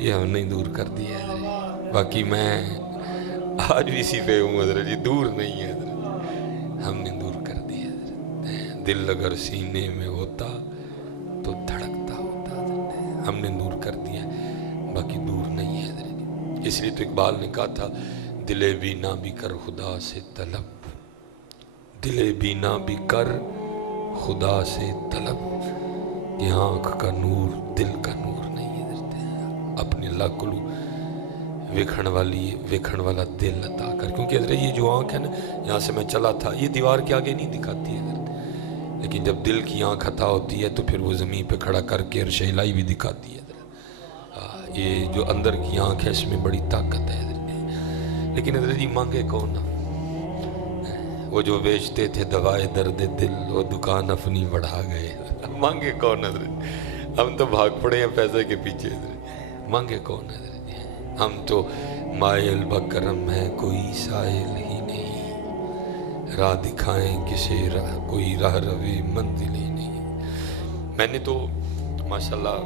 یہ ہم نے دور کر دیا ہے حضرت۔ باقی میں آج بھی اسی پہ ہوں حضرت جی، دور نہیں ہے حضرت، ہم نے دور کر دیا حضرت۔ دل اگر سینے میں ہوتا تو دھڑکتا ہوتا حضرت، ہم نے دور کر دیا، باقی دور نہیں ہے حضرت جی۔ اس لیے تو اقبال نے کہا تھا دلے بھی نہ بھی کر خدا سے طلب، دلے بھی نہ بھی کر خدا سے طلب، کہ آنکھ کا نور دل کا نور نہیں ہے حضرت۔ اپنے لاکلو ویکھن والا دل عطا کر، کیونکہ حضرت یہ جو آنکھ ہے نا، یہاں سے میں چلا تھا، یہ دیوار کے آگے نہیں دکھاتی ہے حضرت، لیکن جب دل کی آنکھ عطا ہوتی ہے تو پھر وہ زمین پہ کھڑا کر کے ارشیلائی بھی دکھاتی ہے حضرت۔ یہ جو اندر کی آنکھ ہے اس میں بڑی طاقت ہے حضرت۔ لیکن حضرت جی مانگے کون؟ وہ جو بیچتے تھے دوائے درد دل، وہ دکان اپنی بڑھا گئے، مانگے کون حضرت؟ ہم تو بھاگ پڑے ہیں پیسے کے پیچھے حضرت، مانگے کون حضرت؟ ہم تو مائل بکرم ہے کوئی سائل ہی نہیں، راہ دکھائیں کسے راہ کوئی راہ روے منزل ہی نہیں۔ میں نے تو ماشاءاللہ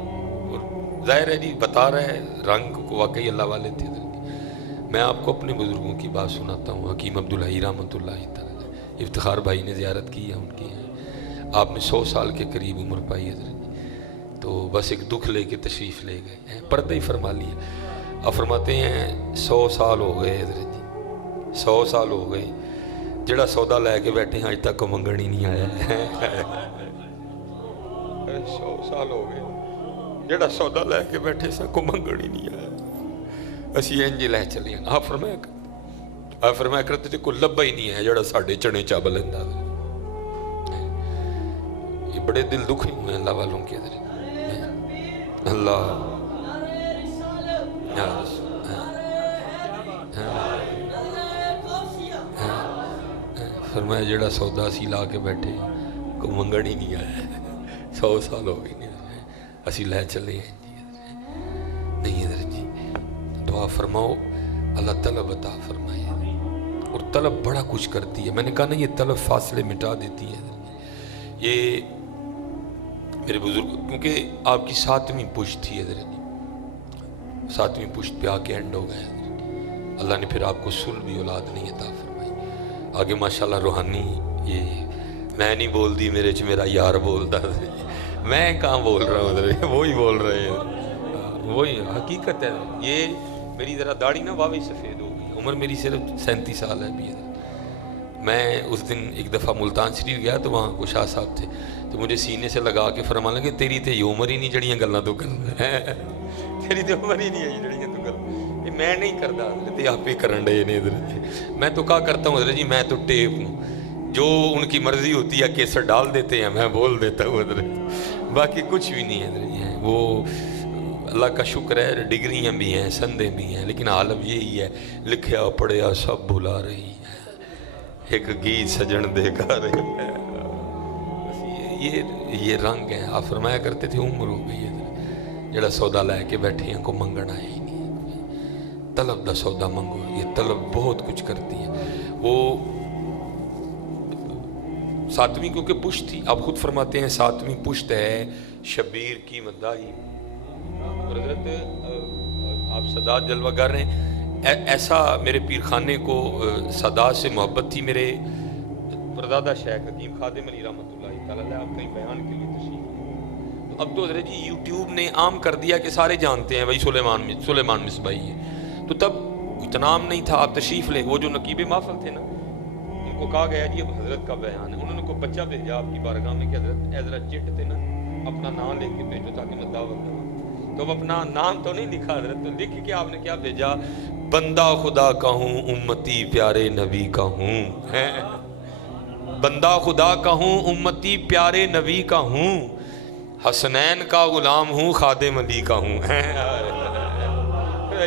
ظاہر ہے جی بتا رہا ہے، رنگ کو واقعی اللہ والے تھے حضرت۔ میں آپ کو اپنے بزرگوں کی بات سناتا ہوں، حکیم عبدالحی رحمۃ اللہ تعالی، افتخار بھائی نے زیارت کی ہے ان کی ہے، آپ نے 100 سال کے قریب عمر پائی حضرت، تو بس ایک دکھ لے کے تشریف لے گئے ہیں، پردہ ہی فرما لیا۔ آپ فرماتے ہیں 100 سال ہو گئے حضرت جی، 100 سال ہو گئے، جڑا سودا لے کے بیٹھے ہیں آج تک کو منگن ہی نہیں آیا ہے۔ 100 سال ہو گئے، جڑا سودا لے کے بیٹھے سا کو منگن ہی نہیں آیا، اسی انجی لے چلے ہیں۔ آپ فرمایا کرتے تھے کوئی لبا ہی نہیں ہے جڑا ساڑھے چنے چاب لیندہ۔ یہ بڑے دل دکھ ہوئے ہیں اللہ والوں کے حضرت۔ اللہ فرمایا جڑا سودا سی لا کے بیٹھے کو منگن ہی نہیں آیا، 100 سال ہو گئی نہیں، اسی لے چلے ہیں نہیں حضرت جی۔ دعا فرماؤ اللہ طلب عطا فرمائے، اور طلب بڑا کچھ کرتی ہے۔ میں نے کہا نا یہ طلب فاصلے مٹا دیتی ہے حضرت۔ یہ میرے بزرگ کیونکہ آپ کی 7ویں پشت تھی حضرت جی، 7ویں پشت پہ آ کے اینڈ ہو گئے حضرت۔ اللہ نے پھر آپ کو سلبی اولاد نہیں عطا فرمائی، آگے ماشاءاللہ روحانی، یہ میں نہیں بول دی میرے میرا یار بولتا، میں کہاں بول رہا ہوں حضرت، وہی بول رہے ہیں، وہی حقیقت ہے۔ یہ میری ذرا داڑھی نا واوی سفید ہو گئی، عمر میری صرف 37 سال ہے ابھی حضرت۔ میں اس دن ایک دفعہ ملتان شریف گیا تو وہاں کو شاہ صاحب تھے، تو مجھے سینے سے لگا کے فرمانے لگے تیری تے یہ عمر ہی نہیں جڑیاں گلاں تو کر تیری تے عمر ہی نہیں ہے جڑیاں تو کر، میں نہیں کرتا حضرت، آپ ہی کرن ڈے نے حضرت۔ میں تو کہا کرتا ہوں حضرت جی، میں تو ٹیپ ہوں، جو ان کی مرضی ہوتی ہے کیسر ڈال دیتے ہیں میں بول دیتا ہوں حضرت، باقی کچھ بھی نہیں حضرت جی۔ وہ اللہ کا شکر ہے ڈگریاں بھی ہیں سندیں بھی ہیں، لیکن عالم یہی ہے لکھیا پڑھیا سب بھلا رہی ہے، ایک گیت سجن دے گا رہی ہے، یہ رنگ ہے۔ آپ فرمایا کرتے تھے عمر ہو گئی ہے جڑا سودا لے کے بیٹھے ہیں کو منگن آئے ہی نہیں، طلب دا سودا منگو، یہ طلب بہت کچھ کرتی ہے۔ وہ 7ویں کیونکہ پشت تھی، آپ خود فرماتے ہیں 7ویں پشت ہے شبیر کی مداحی، اور حضرت آپ سادات جلوہ گر ہیں، ایسا میرے پیر خانے کو سادات سے محبت تھی، میرے پردادا شیخ حکیم خادم علی رحمۃ اللہ تعالیٰ علیہ، آپ کہیں بیان کے لیے تشریف لے، تو اب تو حضرت جی یوٹیوب نے عام کر دیا کہ سارے جانتے ہیں بھائی سلیمان مصباحی ہے، تو تب اتنا عام نہیں تھا، آپ تشریف لے، وہ جو نقیب محفل تھے نا ان کو کہا گیا جی اب حضرت کا بیان ہے، انہوں نے کو بچہ بھیجا آپ کی بارگاہ میں کہ حضرت حضرت چٹ تھے نا اپنا نام لے کے بھیجو تاکہ میں دعوت دوں، تو اب اپنا نام تو نہیں لکھا حضرت، تو لکھ کے آپ نے کیا بھیجا، بندہ خدا کا ہوں امتی پیارے نبی کا ہوں، بندہ خدا کا ہوں امتی پیارے نبی کا ہوں، حسنین کا غلام ہوں خادم علی کا ہوں،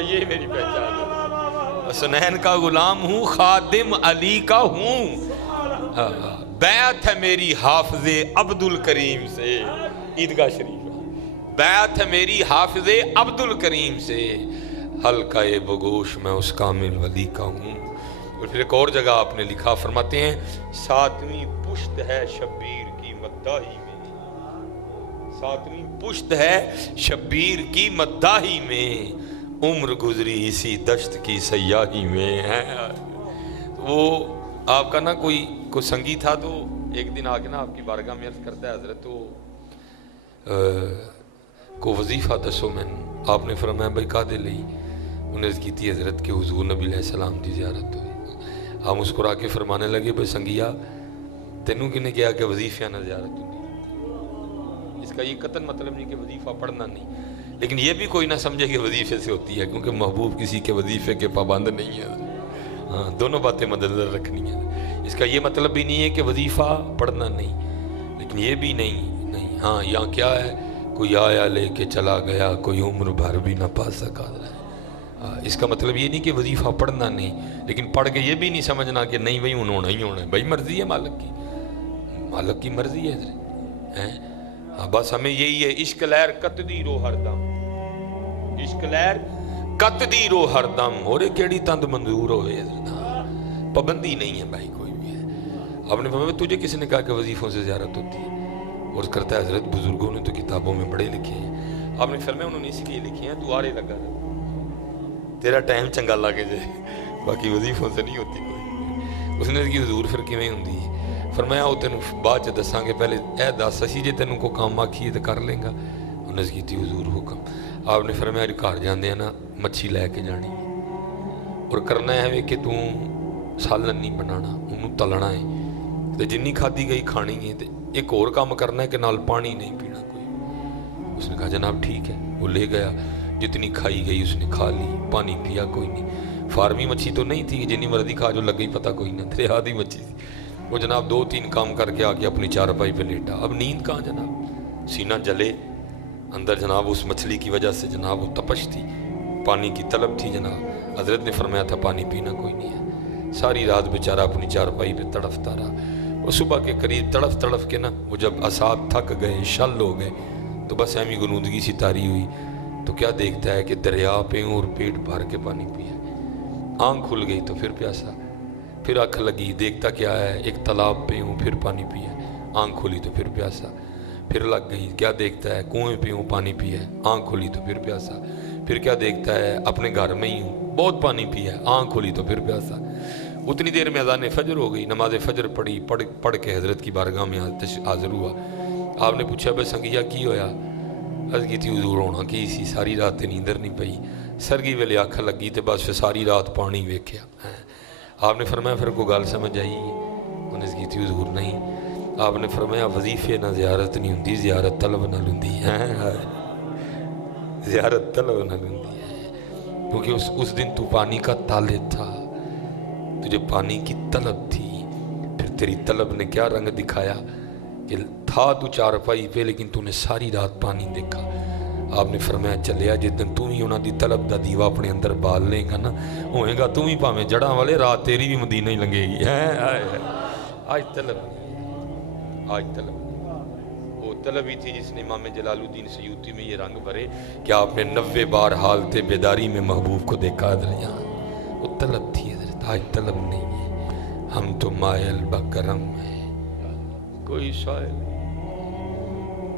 یہ میری پہچان ہے، حسنین کا غلام ہوں خادم علی کا ہوں، بیعت ہے میری حافظ عبد الکریم سے، عیدگاہ شریف بیعت ہے میری حافظ عبد الکریم سے، حلقہ بگوش میں اس کامل ولی کا ہوں۔ اور پھر ایک اور جگہ آپ نے لکھا، فرماتے ہیں 7ویں پشت ہے شبیر کی مداحی میں، सातवीं पुश्त है शब्बीर की मद्दाही में, उम्र गुजरी इसी दश्त की सयाही में है। वो आपका ना कोई संगी था, तो एक दिन आके ना आपकी बारगाह में अर्ज करता है हजरत तो को वजीफा दसो मैनू। आपने फरमाया भाई कादे लई? उन्हें अर्ज की हजरत के हुजूर नबी अलैहिस्सलाम की ज़ियारत हुई। आप मुस्कुरा के फरमाने लगे भाई संगिया तेनू किने कहा कि वजीफिया ना ज़ियारत होती। इसका ये कतन मतलब नहीं कि वजीफ़ा पढ़ना नहीं, लेकिन ये भी कोई ना समझे कि वजीफ़े से होती है, क्योंकि महबूब किसी के वजीफ़े के पाबंद नहीं है। हाँ, दोनों बातें मद्देनज़र रखनी है। इसका ये मतलब भी नहीं है कि वजीफ़ा पढ़ना नहीं, लेकिन ये भी नहीं। हाँ, यहाँ क्या है, कोई आया लेके चला गया, कोई उम्र भर भी ना पा सका। इसका मतलब ये नहीं कि वजीफ़ा पढ़ना नहीं, लेकिन पढ़ के ये भी नहीं समझना कि नहीं भाई होना ही होना है। भाई मर्ज़ी है मालिक की मर्ज़ी है। हाँ, बस हमें यही है, इश्क लहर कतदी रो हरदम, इश्क लहर कतदी रो हरदम, और केड़ी तंद मंजूर होवे। पाबंदी नहीं है भाई कोई भी है। आपने फरमाया तुझे किसने कहा कि वजीफ़ों से ज़ियारत होती है? और करता है हजरत बुजुर्गों ने तो किताबों में बड़े लिखे हैं। आपने फरमाया उन्होंने इसलिए लिखे हैं तू आरे लगा तेरा टाइम चंगा लगे जाए, बाकी वजीफ़ों से नहीं होती कोई। उसने की हजूर फिर किवें हुंदी है? फरमाया वो तेन बाद च दसांगे, पहले ए दस असी जे तेन को काम आखीए तो कर लेंगा। उन्हें की हजूर हुक्म। आपने फरमाया घर जाते हैं ना मच्छी लैके जानी और करना है कि तू सालन नहीं बनाना, उन्होंने तलना है, तो जिन्नी खाधी गई खानी है, तो एक और काम करना है कि नाल पानी नहीं पीना कोई। उसने कहा जनाब ठीक है। वो ले गया, जितनी खाई गई उसने खा ली, पानी पिया कोई नहीं। फार्मी मच्छी तो नहीं थी, जितनी मर्जी खा जो लग गई पता कोई ना, दरिया दी मच्छी थी। वो जनाब 2-3 काम करके आके अपनी चारपाई पे लेटा। अब नींद कहाँ जनाब, सीना जले अंदर जनाब, उस मछली की वजह से जनाब वो तपश थी, पानी की तलब थी जनाब। हजरत ने फरमाया था पानी पीना कोई नहीं है। सारी रात बेचारा अपनी चारपाई पे तड़फता रहा। वो सुबह के करीब तड़फ के ना, वो जब असाब थक गए, शल हो गए, तो बस ऐमी गुनूदगी सी तारी हुई, तो क्या देखता है कि दरिया पे और पेट भर के पानी पिया। आँख खुल गई तो फिर प्यासा, फिर आँख लगी, देखता क्या है, एक तालाब पे हूँ, फिर पानी पिया। आँख खुली तो फिर प्यासा, फिर लग गई, क्या देखता है, कुएं पे हूँ, पानी पिया। आँख खुली तो फिर प्यासा, फिर क्या देखता है, अपने घर में ही हूँ, बहुत पानी पिया। आँख खुली तो फिर प्यासा। उतनी देर में अज़ान फजर हो गई, नमाज फजर पढ़ी, पढ़ के हजरत की बारगाह में हाजिर हुआ। आपने पूछा भाई संगिया की होया? अर्ज की थी हजूर होना की सी, सारी रात नींदर नहीं पई, सरगी वेले अख लगी तो बस फिर सारी रात पानी वेख्या। आपने फरमाया फिर कोई गल समझ आई? उन्हें की थी हजूर नहीं। आपने फरमाया वजीफे ना ज़ियारत नहीं होंदी, ज़ियारत तलब नाल हुंदी है। ज़ियारत तलब नाल हुंदी है, क्योंकि उस दिन तू पानी का तालिब था, तुझे पानी की तलब थी। फिर तेरी तलब ने क्या रंग दिखाया कि था तू चारपाई पे, लेकिन तूने सारी रात पानी देखा। आपने फरमाया चलिया जिस दिन तू ही उन्होंने तलब का दीवा अपने अंदर बाल लेगा ना, होएगा तू भी भावें जड़ा वाले, रात तेरी भी मदीना ही लंघेगी। आज तलब वो तलब ही थी जिसने इमाम जलालुद्दीन सयूती में ये रंग भरे कि आपने 90 बार हालते बेदारी में महबूब को देखा। यहाँ वो तलब थी, आज तलब नहीं है। हम तो मायल बकरम है। कोई शायर,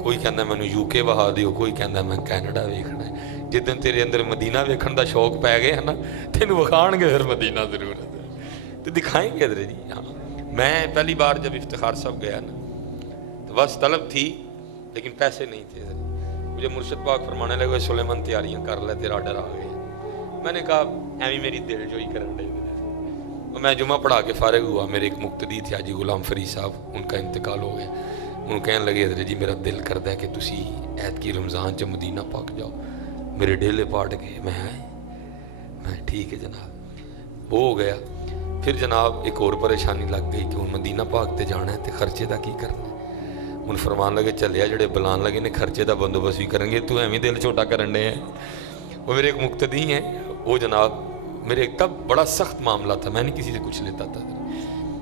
कोई कहना मैनू यूके वहा दियो, कोई कहना मैं कैनेडा वेखना है। जिस दिन तेरे अंदर मदीना वेखण का शौक पै गया है ना, तेन विखाणगे फिर मदीना जरूर तो दिखाएंगे इधर जी। हाँ, मैं पहली बार जब इफ्तिखार साहब गया ना, तो बस तलब थी लेकिन पैसे नहीं थे। मुझे मुर्शद पाक फरमाने लगे सुलेमान तैयारियां कर ले, तेरा ऑर्डर आ गया। मैंने कहा एवं मेरी दिल जोई करन दे। तो मैं जुमा पढ़ा के फारिग हुआ, मेरे एक मुक्तदी थे हाजी गुलाम फरीद साहब, उनका इंतकाल हो गया। उन्होंने कहने लगे हजरत जी मेरा दिल करता है कि तुसी ऐत की रमज़ान च मदीना पाक जाओ। मेरे डेले पाट गए। मैं ठीक है जनाब। वो हो गया। फिर जनाब एक और परेशानी लग गई कि हूँ मदीना पाक ते जाना है तो खर्चे का की करना है। हूँ फरमान लगे चलिया जेडे बुलान लगे ने खर्चे का बंदोबस्त भी करेंगे, तू एवं दिल छोटा करन डे है। वो मेरे एक मुक्तदी हैं, वो जनाब मेरे तब बड़ा सख्त मामला था, मैं नहीं किसी से कुछ लेता था।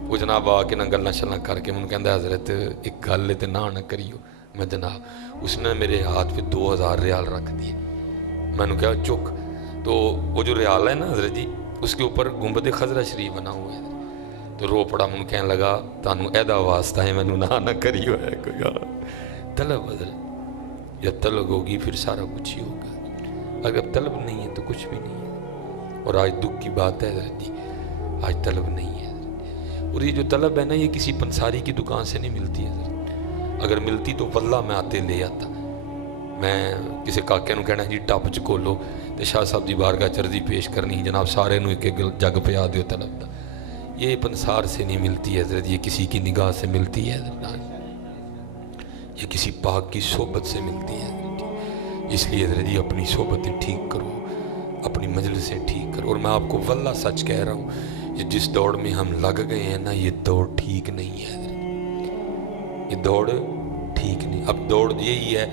वो जनाब आके ना गल्लां शल्लां करके मैंने कहता हजरत एक गल तो ना करियो। मैं जनाब उसने मेरे हाथ पे 2000 रियाल रख दिए। मैंने कहा चुक। तो वो जो रियाल है ना हजरत जी, उसके ऊपर गुंबद खजरा शरीफ बना हुआ है। तो रो पड़ा, मैंने कहने लगा तानू एदा वास्ता है, मैनू ना करियो है कोई तलब बदल। जब तलब होगी फिर सारा कुछ ही होगा। अगर तलब नहीं है तो कुछ भी नहीं है। और आज दुख की बात है हज़रत जी, आज तलब नहीं है। और ये जो तलब है ना, ये किसी पंसारी की दुकान से नहीं मिलती है हज़रत। अगर मिलती तो वल्ला मैं आते ले आता। मैं किसी काके नूं कहना जी टप च खोलो तो शाह साहब की बारगाह च अर्जी पेश करनी, जनाब सारे नूं एक एक जग पिया दो तलब का। ये पंसार से नहीं मिलती है हज़रत, ये किसी की निगाह से मिलती है हज़रत, ये किसी पाक की सोबत से मिलती है हज़रत। इसलिए हज़रत जी अपनी सोबतें ठीक करो, अपनी मजलिसें ठीक करो। और मैं आपको वल्ला सच कह रहा हूँ, ये जिस दौड़ में हम लग गए हैं ना, ये दौड़ ठीक नहीं है हज़रत, ये दौड़ ठीक नहीं। अब दौड़ यही है,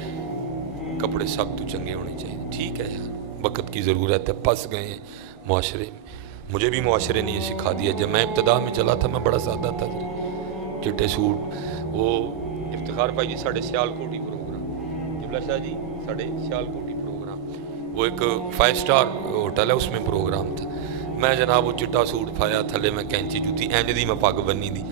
कपड़े सब तो चंगे होने चाहिए, ठीक है यार, वक्त की ज़रूरत है, फंस गए हैं मुआशरे में। मुझे भी मुआशरे ने ये सिखा दिया। जब मैं इब्तदा में चला था मैं बड़ा सादा था, चिट्टे सूट। वो इफ्तिखार भाई जी साढ़े सियालकोटी प्रोग्राम, किबला शाह जी साढ़े सियालकोटी प्रोग्राम, वो एक 5 स्टार होटल है, उसमें प्रोग्राम था। मैं जनाब वो चिट्टा सूट पाया, थले मैं कैंची जूती इंज दी मैं पग बन्नी दी,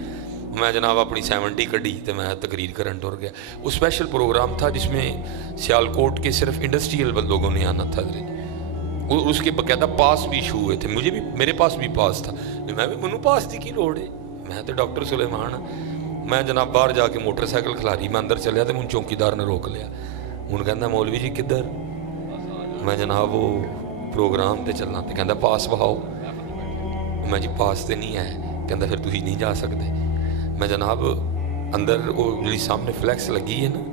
मैं जनाब अपनी 70 कड्डी तो मैं तकरीर करन टुर गया। वो स्पेशल प्रोग्राम था जिसमें सियालकोट के सिर्फ इंडस्ट्रियल लोगों ने आना था। और उसके बाकायदा पास भी इशू हुए थे, मुझे भी, मेरे पास भी पास था। मैं भी, मैनू पास की लोड़ है, मैं तो डॉक्टर सुलेमान। मैं जनाब बाहर जाके मोटरसाइकिल खिलारी, मैं अंदर चलिया तो मैनू चौकीदार ने रोक लिया। हूँ कहना मौलवी जी किधर? मैं जनाब वो प्रोग्राम ते चलना, तो कहता पास बहाओ। मैं जी पास तो नहीं है, कहता फिर तुम नहीं जा सकते। मैं जनाब अंदर वो जी सामने फ्लैक्स लगी है ना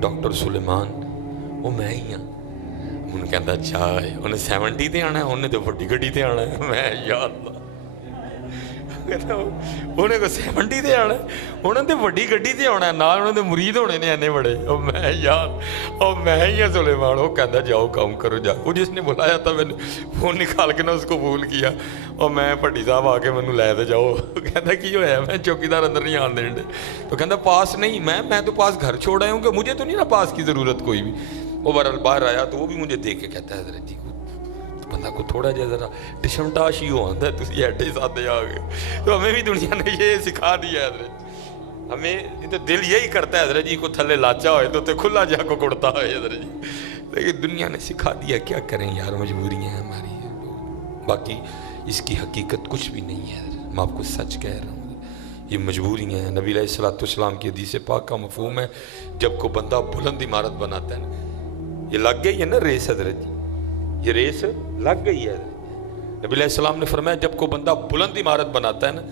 डॉक्टर सुलेमान, वो मैं ही हाँ। हूँ कहता अच्छा है, उन्हें 70 ते आना, उन्हें तो वड्डी गड्डी ते आना है। मैं यार कहता उन्हें को 70 ते आना, उन्हें तो वड्डी गड्डी ते आना, नाल उन्हें तो मुरीद होने ने इन्ने बड़े। और मैं यार, और मैं ही हाँ सुलेमान। वो कहता जाओ काम करो जाओ। वो जिसने बुलाया था मैंने फ़ोन निकाल के ना उसको फ़ोन किया, और मैं भट्टी साहब आके मैनू लै दे जाओ। कहता की होया? मैं चौकीदार अंदर नहीं आने देंगे। तो कहता पास नहीं, मैं तो पास घर छोड़ आया हूँ कि मुझे तो नहीं ना पास की ज़रूरत कोई भी। वो बहरहाल बाहर आया तो वो भी मुझे देख के कहता है हज़रत जी को तो बंदा को थोड़ा जहा ज़रा टिशमटाश ही हो आता है, तुम एडे सादे आ गए। तो हमें भी दुनिया ने ये सिखा दिया है हज़रत, हमें तो दिल यही करता है हज़रत जी को थले लाचा हो तो खुला जा को कुड़ता है हज़रत जी, लेकिन दुनिया ने सिखा दिया, क्या करें यार, मजबूरियाँ हैं हमारी। बाकी इसकी हकीकत कुछ भी नहीं है, मैं आपको सच कह रहा हूँ, ये मजबूरियाँ हैं। नबी अलैहिस्सलाम की हदीस पाक का मफहूम है, जब को बंदा बुलंद इमारत बनाता है ना, ये लग गई है ना रेस हज़रत जी, ये रेस लग गई है। नबी अलैहिस्सलाम ने फरमाया जब को बंदा बुलंद इमारत बनाता है ना,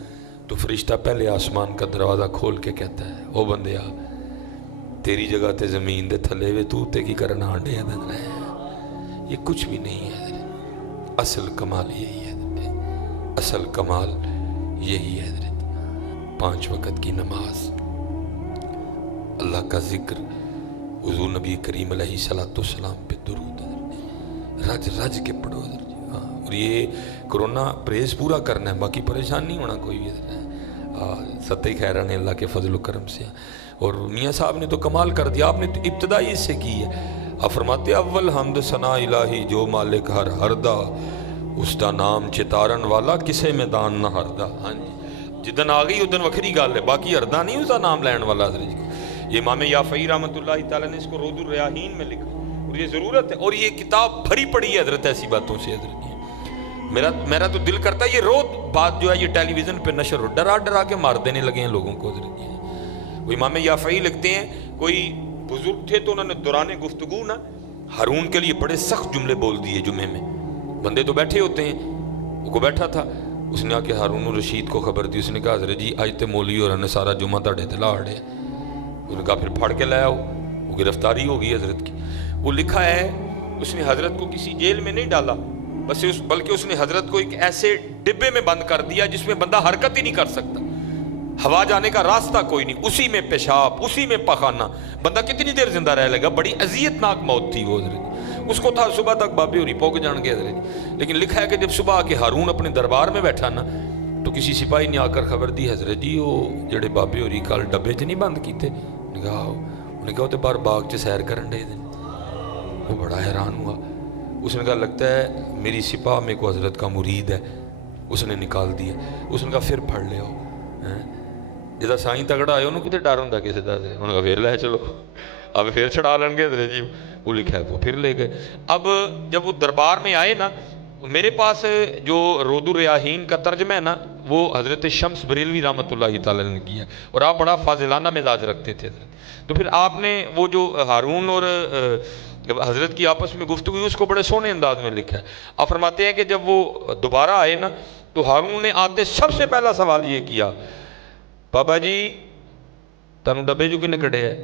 तो फरिश्ता पहले आसमान का दरवाज़ा खोल के कहता है, ओ बंदिया तेरी जगह ते ज़मीन दे थले वे तू ते की करना आंडे है। ये कुछ भी नहीं है, असल कमाल यही है, असल कमाल यही है। 5 वक़्त की नमाज, अल्लाह का जिक्र, हुज़ूर नबी करीम अलैहिस्सलाम पे दुरूद, रज रज के पढ़ो। हाँ, और ये कोरोना परहेज पूरा करना है, बाकी परेशान नहीं होना कोई भी। सत्य खैर ने अल्लाह के फजल करम से। और मियाँ साहब ने तो कमाल कर दिया, आपने तो इब्तदाई इससे की है। आप फरमाते अव्वल हमद सना इलाही जो मालिक हर हरदा, उसका नाम चितारन वाला किसे मैदान न हरदा। हाँ जी, जिदन आ गई उदन वखरी गल है, बाकी हरदा नहीं उसका नाम लैन वाला हज़रत जी को। ये इमाम याफ़ई रहमतुल्लाहि तआला ने इसको रोदुर रयाहीन में लिखा, और ये ज़रूरत है। और ये किताब भरी पड़ी है हज़रत ऐसी बातों से हज़रत जी। मेरा तो दिल करता है ये रोज बात जो है ये टेलीविज़न पे नशर हो, डरा डरा के मार देने लगे हैं लोगों को हज़रत जी। वो इमाम याफ़ई लिखते हैं, कोई बुजुर्ग थे तो उन्होंने दौरान गुफ्तगू ना हारून के लिए बड़े सख्त जुमले बोल दिए जुमे में। बंदे तो बैठे होते हैं, वो बैठा था, उसने आके हारून रशीद को खबर दी। उसने कहा हज़रत जी आज तो मौलवी और ने सारा जुम्मा ताड़े ते लाड़े। उसने कहा फिर फाड़ के लाया, वो गिरफ्तारी हो गई हज़रत की। वो लिखा है उसने हज़रत को किसी जेल में नहीं डाला, बल्कि उसने हज़रत को एक ऐसे डिब्बे में बंद कर दिया जिसमें बंदा हरकत ही नहीं कर सकता, हवा जाने का रास्ता कोई नहीं, उसी में पेशाब, उसी में पखाना, बंदा कितनी देर जिंदा रह लेगा। बड़ी अजियतनाक मौत थी वो हज़रत। उसको था सुबह तक बाबे होरी पौक जान गए हज़रत। लेकिन लिखा है कि जब सुबह आके हारून अपने दरबार में बैठा ना, तो किसी सिपाही ने आकर खबर दी हज़रत जी वो जेड़े बाबे होरी कल डब्बे च नहीं बंद किए। उन्हें कहा तो बाहर बाग च सैर करन डे। वो बड़ा हैरान हुआ। उसने कहा लगता है मेरी सिपाह में को हज़रत का मुरीद है, उसने निकाल दिया। उसने कहा फिर फड़ लिया जिदा साईं तगड़ा आया उन्होंने कितने डर होंगे किसी का, उन्होंने कहा फिर लै चलो। اب پھر چڑھا لیں گے حضرت جی، وہ لکھا ہے وہ پھر لے گئے۔ اب جب وہ دربار میں آئے نا، میرے پاس جو رود الریاحین کا ترجمہ ہے نا، وہ حضرت شمس بریلوی رحمۃ اللہ تعالی نے کیا، اور آپ بڑا فاضلانہ مزاج رکھتے تھے حضرت۔ تو پھر آپ نے وہ جو ہارون اور حضرت کی آپس میں گفتگو ہوئی، اس کو بڑے سونے انداز میں لکھا ہے۔ آپ فرماتے ہیں کہ جب وہ دوبارہ آئے نا، تو ہارون نے آتے سب سے پہلا سوال یہ کیا، بابا جی تانوں ڈبے جو کنے کڑے ہے؟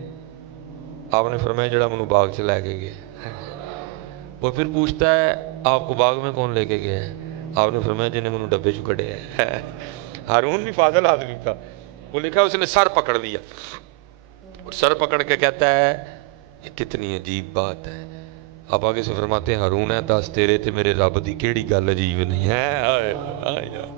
آپ نے فرمایا جڑا منو باغ سے لے کے گئے۔ وہ پھر پوچھتا ہے آپ کو باغ میں کون لے کے گیا ہے؟ آپ نے فرمایا جنہیں منو ڈبے جو کڑے ہے۔ ہارون بھی فاضل آدمی تھا، وہ لکھا اس نے سر پکڑ لیا، اور سر پکڑ کے کہتا ہے یہ کتنی عجیب بات ہے۔ آپ آگے سے فرماتے ہیں ہارون ہے دس تیرے تے میرے رب دی کیڑی گل عجیب نہیں ہے؟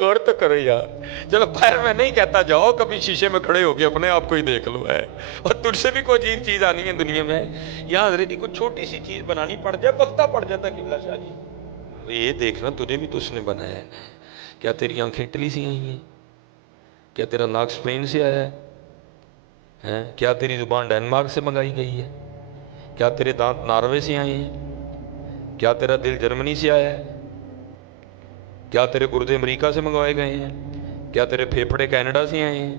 غور تو کرو یار۔ چلو خیر میں نہیں کہتا جاؤ کبھی شیشے میں کھڑے ہو کے اپنے آپ کو ہی دیکھ لو ہے، اور تجھ سے بھی کوئی عجیب چیز آنی ہے دنیا میں، یا حضرت جی کو چھوٹی سی چیز بنانی پڑ جائے وقتہ پڑ جاتا قبلہ شاہ جی۔ یہ دیکھنا تجھے بھی تو اس نے بنایا ہے، کیا تیری آنکھیں اٹلی سے آئی ہیں؟ کیا تیرا ناک اسپین سے آیا ہے؟ کیا تیری زبان ڈینمارک سے منگائی گئی ہے؟ کیا تیرے دانت ناروے سے آئے ہیں؟ کیا تیرا دل جرمنی سے آیا ہے؟ کیا تیرے گردے امریکہ سے منگوائے گئے ہیں؟ کیا تیرے پھیپھڑے کینیڈا سے آئے ہیں؟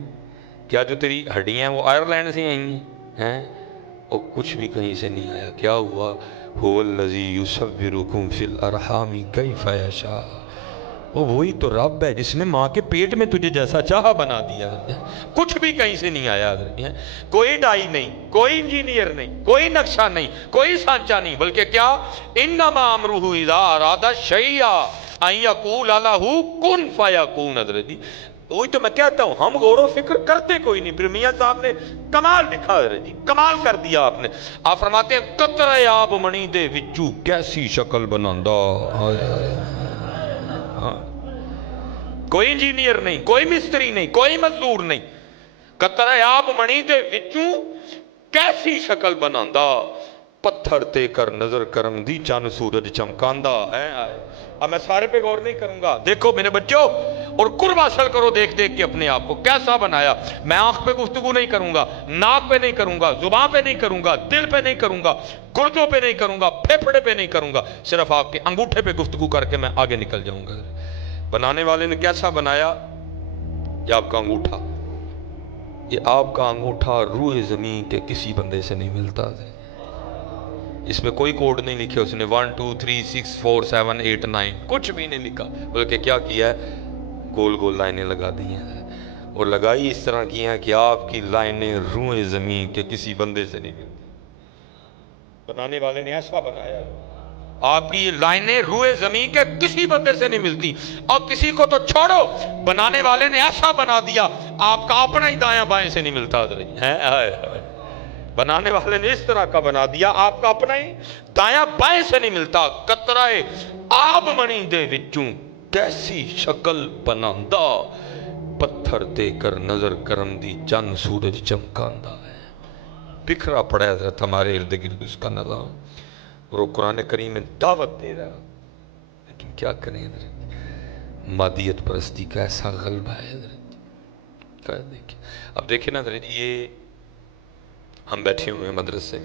کیا جو تیری ہڈیاں وہ آئرلینڈ سے آئی ہیں؟ وہ کچھ بھی کہیں سے نہیں آیا۔ کیا ہوا؟ هو الذی یصورکم فی الارحام کیف یشاء۔ وہ وہی تو رب ہے جس نے ماں کے پیٹ میں تجھے جیسا چاہا بنا دیا، کچھ بھی کہیں سے نہیں آیا۔ کوئی ڈائی نہیں، کوئی انجینئر نہیں، کوئی نقشہ نہیں، کوئی سانچہ نہیں، بلکہ کیا انما امرہ اذا اراد شیئا ان یقول لہ کن فیکون۔ حضرت جی وہی تو میں کہتا ہوں ہم غور و فکر کرتے کوئی نہیں، پھر میاں صاحب نے کمال دکھا، حضرت جی کمال کر دیا آپ نے۔ آپ فرماتے ہیں قطرہ آب منی دے وچوں کیسی شکل بناندا۔ کوئی انجینئر نہیں، کوئی مستری نہیں، کوئی مزدور نہیں، قطرہ آب منی دے وچوں کیسی شکل بناندا، پتھر تے کر نظر کرم دی چند سورج چمکاندا۔ اب میں سارے پہ غور نہیں کروں گا، دیکھو میرے بچوں اور قرب حاصل کرو دیکھ دیکھ کے اپنے آپ کو کیسا بنایا۔ میں آنکھ پہ گفتگو نہیں کروں گا، ناک پہ نہیں کروں گا، زبان پہ نہیں کروں گا، دل پہ نہیں کروں گا، گردوں پہ نہیں کروں گا، پھیپھڑے پہ نہیں کروں گا، صرف آپ کے انگوٹھے پہ گفتگو کر کے میں آگے نکل جاؤں گا۔ بنانے والے نے کیسا بنایا؟ یہ آپ کا انگوٹھا، یہ آپ کا انگوٹھا روح زمین کے کسی بندے سے نہیں ملتا۔ اس میں کوئی کوڈ نہیں لکھے اس نے 1 2 3 6 4 7 8 9 کچھ بھی نہیں لکھا، بلکہ کیا کیا ہے گول گول لائنیں لگا دی ہیں، اور لگائی اس طرح کی ہیں کہ آپ کی لائنیں روح زمین کے کسی بندے سے نہیں ملتی۔ بنانے والے نے ایسا بنایا، آپ کی یہ لائنیں روح زمین کے کسی بندے سے نہیں ملتی، اور کسی کو تو چھوڑو بنانے والے نے ایسا بنا دیا آپ کا اپنا ہی دایاں بائیں سے نہیں ملتا۔ بنانے والے نے اس طرح کا بنا دیا آپ کا اپنا ہی دایاں بائیں سے نہیں ملتا۔ قطرہ آب منی دے وچوں کیسی شکل بناندا، پتھر تے کر نظر کرم دی چند سورج چمکاندا ہے۔ بکھرا پڑا ہے حضرت ہمارے ارد گرد اس کا نظام، اور وہ قرآن کریم میں دعوت دے رہا، لیکن کیا کریں حضرت، مادیت پرستی کا ایسا غلبہ ہے حضرت۔ اب دیکھیں نا حضرت، یہ ہم بیٹھے ہوئے ہیں مدرسے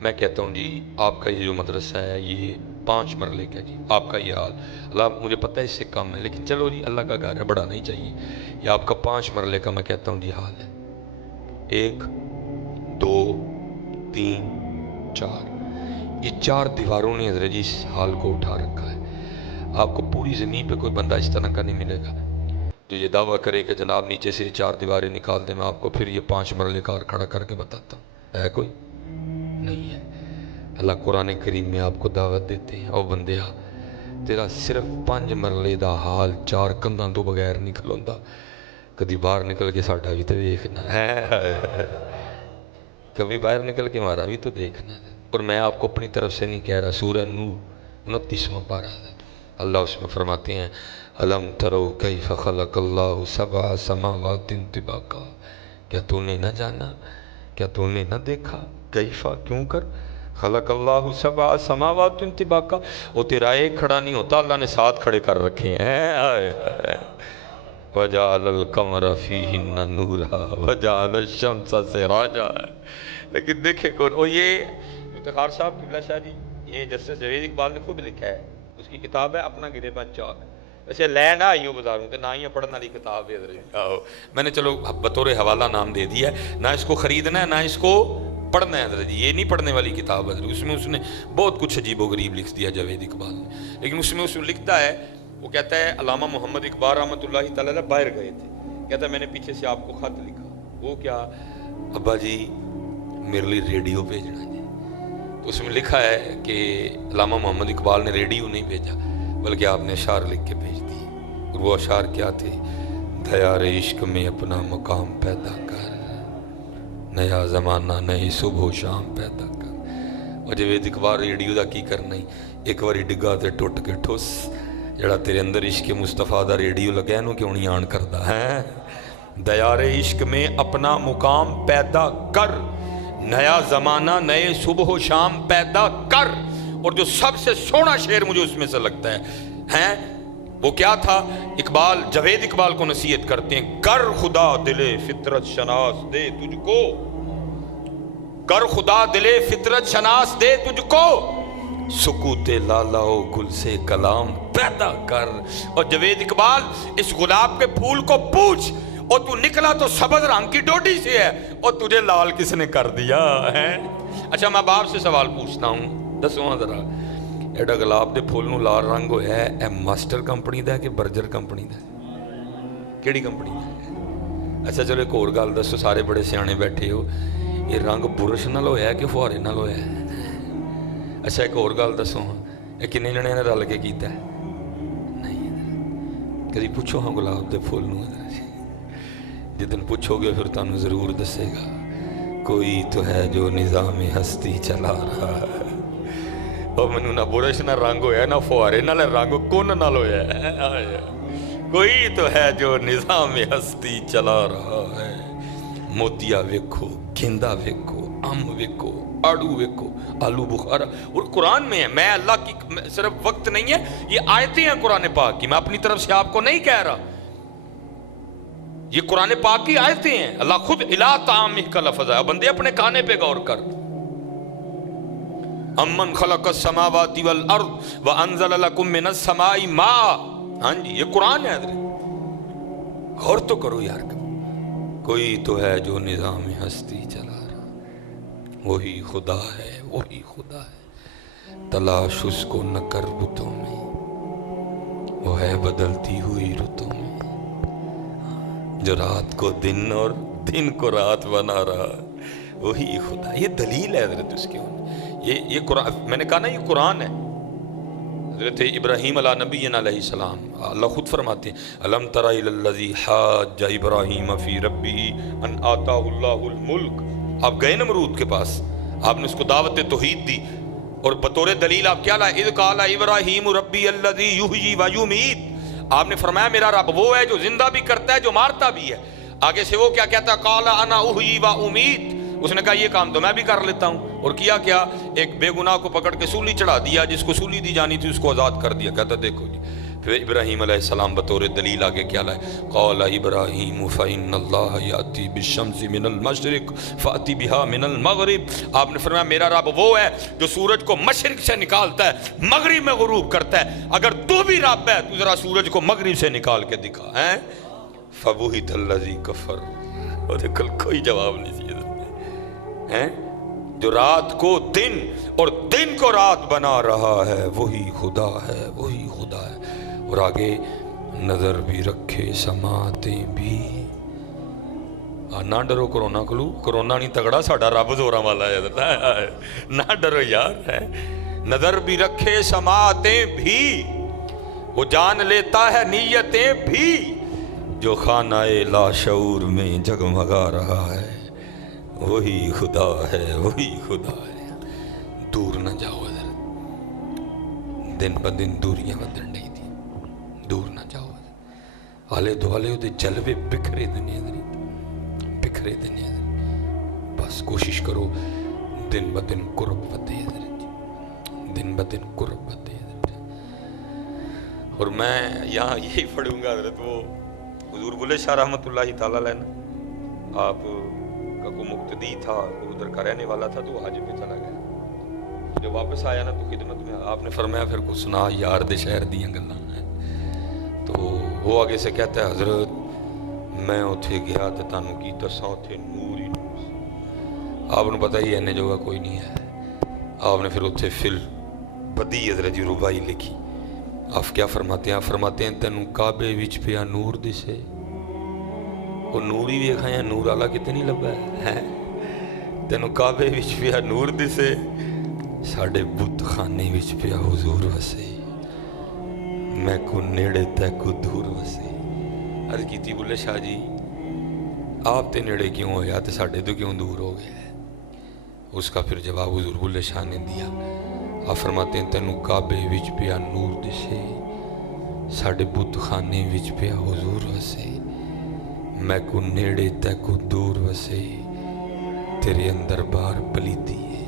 میں کہتا ہوں جی آپ کا یہ جو مدرسہ ہے یہ 5 مرلے کا، جی آپ کا یہ حال، اللہ مجھے پتہ ہے اس سے کم ہے لیکن چلو جی اللہ کا گھر ہے بڑا نہیں چاہیے، یہ آپ کا 5 مرلے کا میں کہتا ہوں جی حال ہے۔ 1 2 3 4، یہ 4 دیواروں نے حضرت جی اس حال کو اٹھا رکھا ہے۔ آپ کو پوری زمین پہ کوئی بندہ اس طرح کا نہیں ملے گا جو یہ دعویٰ کرے کہ جناب نیچے سے 4 دیواریں نکال دیں، میں آپ کو پھر یہ 5 مرلے کا اور کھڑا کر کے بتاتا ہوں، ہے کوئی نہیں ہے۔ اللہ قرآن کریم میں آپ کو دعوت دیتے ہیں، او بندیا تیرا صرف 5 مرلے دا حال 4 کندھاں تو بغیر نہیں کھلوندا، کدی باہر نکل کے ساڈا بھی تو دیکھنا ہے، کبھی باہر نکل کے ہمارا بھی تو دیکھنا ہے۔ اور میں آپ کو اپنی طرف سے نہیں کہہ رہا، سورہ نور 29واں پارہ ہے، اللہ اس میں فرماتے ہیں الم ترو کیف خلق اللہ 7 سماوات طباقا، کیا تو نے نہ جانا، کیا تو نے نہ دیکھا، کیفا کیوں کر، خلق اللہ 7 سماوات طباقا، وہ تیرا ایک کھڑا نہیں ہوتا، اللہ نے 7 کھڑے کر رکھے ہیں۔ वजाल कमर फीहिन्ना नूरा वजाल शम्स सिराजा। लेकिन देखे कौन, और ये इफ्तिखार साहब किबला शाह जी, ये जस्टिस जवेद इकबाल ने खुद लिखा है, उसकी किताब है अपना गिरेबान चौक। वैसे लै ना आई हो बाजारों तो ना ही पढ़ने वाली किताब है। मैंने चलो बतौर हवाला नाम दे दिया है, ना इसको ख़रीदना है ना इसको पढ़ना है हज़रत जी, ये नहीं पढ़ने वाली किताब है। उसमें उसने बहुत कुछ अजीब व गरीब लिख दिया जावेद इकबाल ने। लेकिन उसमें लिखता है, वो कहता है अल्लामा मोहम्मद इकबाल रहमतुल्लाहि तआला बाहर गए थे, कहता है मैंने पीछे से आपको ख़त लिखा। वो क्या, अब्बा जी मेरे लिए रेडियो भेजना जी। तो उसमें लिखा है कि अल्लामा मोहम्मद इकबाल ने रेडियो नहीं भेजा बल्कि आपने अशार लिख के भेज दिए। और वो अशार क्या थे, दयार इश्क में अपना मकाम पैदा कर, नया ज़माना नई सुबह शाम पैदा कर। और जवेद इकबाल रेडियो का की करना ही, एक बारी डिग्गा तो टुट के ठुस, जड़ा तेरे अंदर इश्क मुस्तफा दा रेडियो लगा इनू क्यों नहीं आन करता है। दयार इश्क में अपना मुकाम पैदा कर, नया ज़माना नए सुबह शाम पैदा कर। और जो सबसे सोना शेर मुझे उसमें से लगता है वो क्या था, इकबाल जावेद इकबाल को नसीहत करते हैं, कर खुदा दिले फितरत शनास दे तुझको, कर खुदा दिले फितरत शनास दे तुझको, सुकूते लालाओ गुल से कलाम पैदा कर। और जावेद इकबाल इस गुलाब के फूल को पूछ, और तू निकला तो सब्ज रंग की डोडी से है, और तुझे लाल किसने कर दिया है। अच्छा मैं बाप से सवाल पूछता हूँ, दसो जरा, एडा गुलाब के फूल नूं लाल रंग होया है, ए मास्टर कंपनी का कि बर्जर कंपनी का, किहड़ी कंपनी का? अच्छा चलो एक होर गल दसो, सारे बड़े सियाणे बैठे हो, ये रंग बुरश नाल होया है कि फुहारे नाल होया है? अच्छा एक होर गल दसो, ये किन्ने जणियां ने रल के कीता है? नहीं, कभी पुछो हाँ गुलाब के फूल नूं, जिस दिन पूछोगे फिर तुहानूं जरूर दसेगा, कोई तो है जो निज़ाम हस्ती चला रहा है। और मैनू ना बुरश ना रंग होया ना फुहारे नाल रंग कुन नाल होया है। कोई तो है जो निज़ाम हस्ती चला रहा है। मोतिया वेखो, गेंदा वेखो, अम्ब वेखो, आड़ू वेखो, आलू बुखारा, और कुरान में है। मैं अल्लाह की सिर्फ वक्त नहीं है, ये आयतें हैं कुरान पाक की, मैं अपनी तरफ से आपको नहीं कह रहा, ये कुरान पाक की आयतें हैं। अल्लाह खुद इला तामिह का लफ्ज़ है, बंदे अपने खाने पे गौर कर। अम्मन खलक़स समावाति वल अर्द व अंज़ल लकुम मिनस समाई मा, हाँ जी ये कुरान है, गौर तो करो यार। कोई तो है जो निज़ाम हस्ती चला रहा, वही खुदा है, वही खुदा है। तलाश उसको न कर बुतों में, वो है बदलती हुई रुतों में, जो रात को दिन और दिन को रात बना रहा, वही खुदा। ये दलील है हज़रत उसके, ये कुरान, मैंने कहा ना ये कुरान है। हज़रत इब्राहीम अला नबीना अलैहिस्सलाम, अल्लाह खुद फरमाते हैं, अलम तरा इलल्लज़ी हाज्जा इब्राहीम फी रब्बिही अन आताहुल्लाहुल मुल्क। आप गए नमरूद के पास, आपने उसको दावत तौहीद दी, और बतौर दलील आप क्या लाए, इज़ क़ाला इब्राहीम रब्बी अल्लज़ी युहयी व युमीत। आपने फरमाया मेरा रब वो है जो जिंदा भी करता है जो मारता भी है। आगे से वो क्या कहता, क़ाला अना उहयी व उमीत, उसने कहा ये काम तो मैं भी कर लेता हूँ। और किया क्या, एक बेगुनाह को पकड़ के सूली चढ़ा दिया, जिसको सूली दी जानी थी उसको आज़ाद कर दिया। कहता देखो जी, फिर इब्राहीम अलैहिस्सलाम बतौर दलील आगे क्या लाए, क़ाला इब्राहीम फ़इन्नल्लाह याती बिश्शम्सि मिनल मशरिक़ फ़अति बिहा मिनल मग़रिब। आपने फरमाया मेरा रब वो है जो सूरज को मशरिक़ से निकालता है, मगरिब में ग़ुरूब करता है। अगर तू भी रब है तू जरा सूरज को मगरिब से निकाल के दिखा है। फ़बुहितल्लज़ी कफ़र, और कल कोई जवाब नहीं है। जो रात को दिन और दिन को रात बना रहा है, वही खुदा है, वही खुदा है। और आगे नजर भी रखे समातें भी, ना डरो कोरोना को, कोरोना नहीं तगड़ा, साडा रब जोरां वाला है, ना डरो यार है। नजर भी रखे समातें भी, वो जान लेता है नीयतें भी, जो खानाए लाशऊर में जगमगा रहा है, वही खुदा है, वही खुदा है। दूर न जाओ हज़रत, दिन ब दिन दूरियां बदल नहीं दी, दूर न जाओ। आले दुआले उहदे जलवे बिखरे देने, बिखरे देने। बस कोशिश करो दिन ब दिन कुर्ब बदे, दिन ब दिन कुर्ब बदे। और मैं यहाँ यही पढ़ूंगा हज़रत, वो हुजूर बुल्ले शाह रहमतुल्लाहि ताला अलैह, आप का को मुक्तदी था, उधर का रहने वाला था, तो हज पे चला गया। जब वापस आया ना तो खिदमत में आपने फरमाया फिर कुछ सुना यार दे शहर दियां गल्लां हैं। तो वो आगे से कहता है हजरत मैं उत्थे गया तो तुहानू की दसां उत्थे नूर ही नूर सी। आपने पता ही इन्ने जोगा कोई नहीं है। आपने फिर उत्थे फिल बदी हजरत जी रुबाई लिखी। आप क्या फरमाते हैं? फरमाते हैं तेनू काबे विच पिया नूर दिसे, वो नूर ही वेखाया नूर वाला कितने नहीं लभा है। तेनू काबे विच पिया नूर दिसे, साडे बुत खाने विच पिया हुजूर वसे, मैं को नेड़े तै को दूर वसे। अर्ज की बुल्ले शाह जी आप ते नेड़े क्यों होया तो साडे तो क्यों दूर हो गया है? उसका फिर जवाब हुजूर बुल्ले शाह ने दिया। आप फरमाते हैं तेनू काबे विच पिया नूर दिसे, साडे बुत खाने विच पिया हुजूर वसे, मैं को नेड़े तै को दूर वसे, तेरे अंदर बार पलीती है,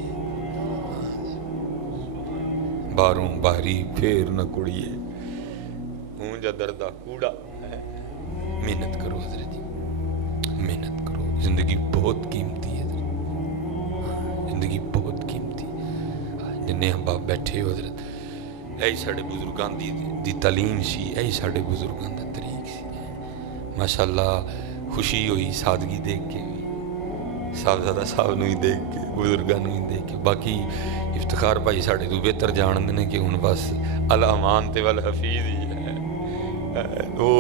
बारों बारी फेर न कुड़िए, ऊंजा दर्दा कूड़ा है। मेहनत करो हजरत जी, मेहनत करो। जिंदगी बहुत कीमती है, जिंदगी बहुत कीमती। जिन्ने हम बाप बैठे हो हजरत, यही साढ़े बुजुर्गों दी तालीम सी, यही साढ़े बुजुर्गों का तरीक सी। माशाअल्लाह खुशी हुई सादगी देख के भी, साहबजादा साहब नूं ही देख के, बुजुर्गों नूं ही देख के। बाकी इफ्तिखार भाई साढ़े तो बेहतर जानते हैं कि हुण बस अल अमान ते वल हफीज ही है। वो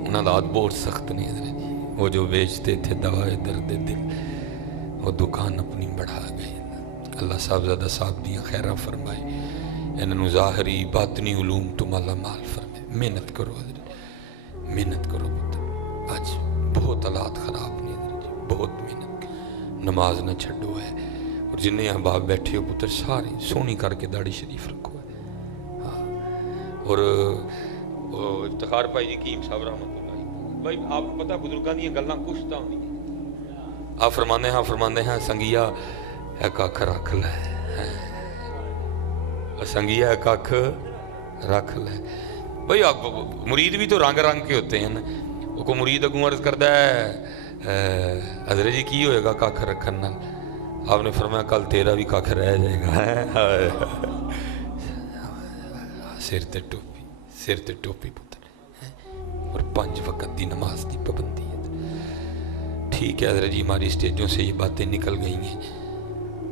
उन्होंने दाद बहुत सख्त नहीं है जी। वो जो बेचते थे दवाए दर्द दिल, वो दुकान अपनी बढ़ा गए। अल्लाह साहबजादा साहब दियां खैरां फरमाए, इन्होंने ज़ाहरी बातनी उलूम तो माला माल फरमाए। मेहनत करो हजरत, मेहनत करो पुत्र। आज बहुत हालात ख़राब नहीं हजरत जी, बहुत मेहनत, नमाज न छड्डो है। और जिन्हें यहाँ बाप बैठे हो पुत्र सारे सोहनी करके दाढ़ी शरीफ रखो है। हाँ, और इफ्तिखार भाई जी कीम साहब रहमतुल्लाह भाई, आपको पता बुजुर्गों दी गल्लां कुछ तो होंदियां। आप फरमाते हैं संगिया एक अख रख लै, संगिया एक अख रख लै। भाई आप मुरीद भी तो रंग रंग के होते हैं। वो को मुरीद अगू अर्ज करता है हजरत जी की होएगा कख रखन नाल? आपने फरमाया कल तेरा भी कख रह जाएगा। सिर ते टोपी, सिर ते टोपी पुत्र, और 5 वक्त की नमाज की पाबंदी है। ठीक है हजरत जी हमारी स्टेजों से ये बातें निकल गई हैं,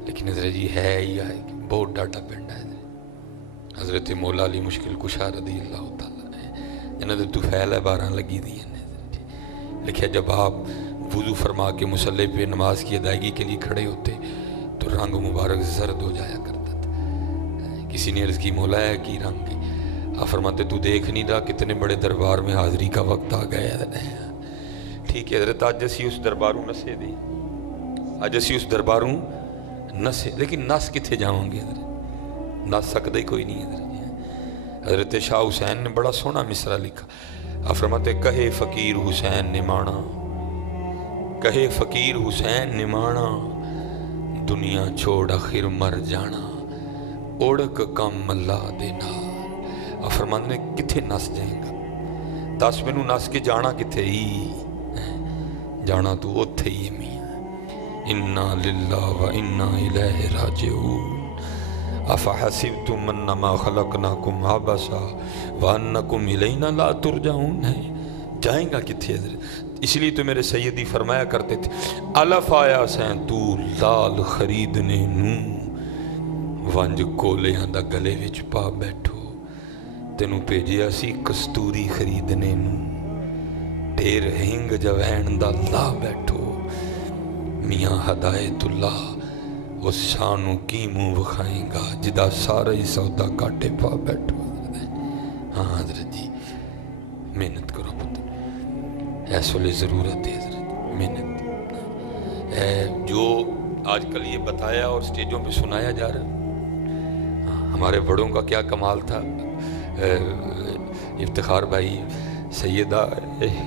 लेकिन हजरत जी है ही है बहुत डाटा पिंड है। हजरत मौला अली मुश्किल कुशा रदी अल्लाह तआला है, इन्होंने तो फैल है 12 लगी दी है। लिखा जब आप वुज़ू फरमा के मुसल्ले पे नमाज की अदायगी के लिए खड़े होते तो रंग मुबारक जर्द हो जाया करता था। किसी ने अर्ज़ की मौला है कि रंग? आप फरमाते तू देख नहीं रहा कितने बड़े दरबार में हाज़री का वक्त आ गया है। ठीक है हजरत अज असी उस दरबारों नसे दे, अज असी उस दरबारों नसे, लेकिन नस कितने जावांगे? नस सकता ही कोई नहीं है। हजरत शाह हुसैन ने बड़ा सोहना मिसरा लिखा। आप फरमाते कहे फ़कीर हुसैन निमाणा, कहे फ़कीर हुसैन निमाणा, दुनिया छोड़ आखिर मर जाना, ओढ़क कम मल्ला देना। आप फरमाते ने किथे नस जाएगा? दस मैनू नस के जाना किथे ही? जाना तू उत्थे ही है मियां। इन्ना लिल्लाह व इन्ना इलैहि राजिऊन। अफ़हसिबतुम अन्नमा खलक़नाकुम अबसा व अन्नकुम इलैना ला तुरजाऊन। है जाएगा किथे? इसलिए तो मेरे सैयदी फरमाया करते थे अलफ आया सैं तू लाल खरीदने नू, वंज कोलियां दा गले विच पा बैठो, तेनू भेजिया सी कस्तूरी खरीदने नू, ढेर हिंग जवैन दा ला बैठो, मियाँ हदायतुल्लाह उस शानू की मुँह विखाएगा जिदा सारा ही सौदा काटे पा बैठो। हाँ हजरत जी मेहनत करो पुत्र, इस वेले ज़रूरत है हजरत मेहनत। जो आजकल ये बताया और स्टेजों पे सुनाया जा रहा, हमारे बड़ों का क्या कमाल था। इफ्तिखार भाई सैयदा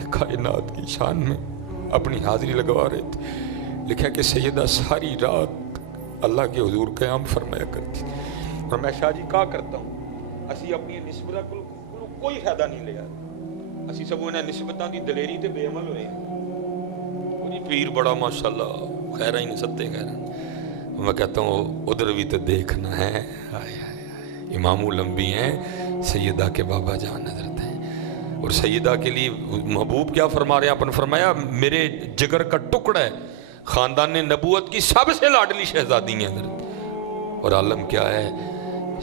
कायनात की शान में अपनी हाज़िरी लगवा रहे थे। लिखा कि सैयदा सारी रात अल्लाह के हुजूर क़याम फरमाया करती। और मैं शाह जी कहा करता हूँ असी अपनी निस्बत को कोई फ़ायदा नहीं लिया, اسی سب انہیں نسبتاں دی دلیری تے بے عمل ہوئے وہ جی پیر بڑا ماشاءاللہ خیر ہی نہیں ستے خیر میں کہتا ہوں ادھر بھی تو دیکھنا ہے امام الانبی ہیں سیدہ کے بابا جان حضرت ہیں اور سیدہ کے لیے محبوب کیا فرما رہے ہیں اپنے فرمایا میرے جگر کا ٹکڑا ہے خاندان نبوت کی سب سے لاڈلی شہزادی ہیں حضرت اور عالم کیا ہے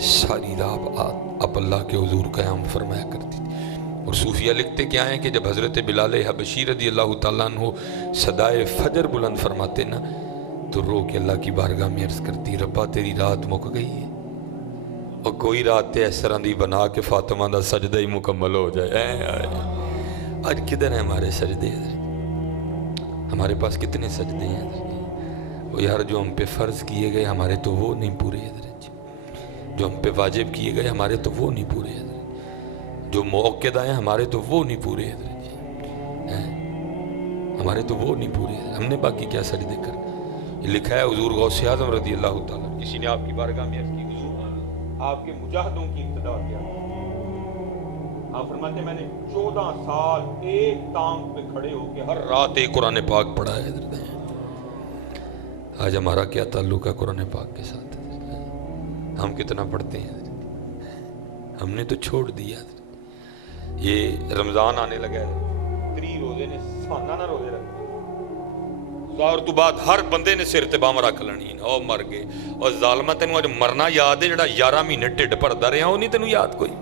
ساری رات آپ اللہ کے حضور قیام فرمایا کرتی تھی اور صوفیہ لکھتے کیا ہیں کہ جب حضرت بلال حبشی رضی اللہ تعالیٰ عنہ صدائے فجر بلند فرماتے نا تو رو کے اللہ کی بارگاہ میں عرض کرتی ربا تیری رات مک گئی ہے اور کوئی رات تے اس طرح دی بنا کے فاطمہ دا سجدہ ہی مکمل ہو جائے آج کدھر ہیں ہمارے سجدے ہمارے پاس کتنے سجدے ہیں وہ یار جو ہم پہ فرض کیے گئے ہمارے تو وہ نہیں پورے حضرت جو ہم پہ واجب کیے گئے ہمارے تو وہ نہیں پورے حضرت جو موقع ہیں ہمارے تو وہ نہیں پورے حضرت ہمارے تو وہ نہیں پورے ہم نے باقی کیا سجدے کر یہ لکھا ہے حضور غوث اعظم رضی اللہ تعالیٰ کسی نے آپ کی بارگاہ میں عرض کی حضور آپ کے مجاہدوں کی ابتدا کیا آپ فرماتے ہیں میں نے 14 سال ایک ٹانگ پہ کھڑے ہو کے ہر رات ایک قرآن پاک پڑھا ہے حضرت آج ہمارا کیا تعلق ہے قرآن پاک کے ساتھ ہم کتنا پڑھتے ہیں حضرت ہم نے تو چھوڑ دیا حضرت یہ رمضان آنے لگا ہے 3 روزے نے سانہ نہ روزے رکھے ظاہر تو بعد ہر بندے نے سر تے بام رکھ لینی او مر گئے اور ظالمہ تینوں اج مرنا یاد ہے جڑا 11 مہینے ٹھڈ بھردا رہیا او نہیں تینوں یاد کوئی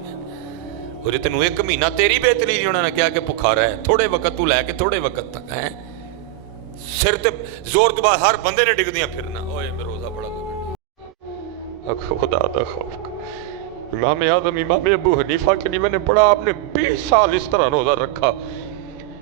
اور جے تینوں 1 مہینہ تیری بہتری دی انہاں نے کہا کہ بھکھا رہے تھوڑے وقت تو لے کے تھوڑے وقت تک ہیں سر تے زور تو بعد ہر بندے نے ڈگ دیاں پھرنا اوئے میں روزہ بڑا لگا خدا دا خوف امام اعظم امام ابو حنیفہ کے لیے میں نے پڑھا آپ نے 20 سال اس طرح روزہ رکھا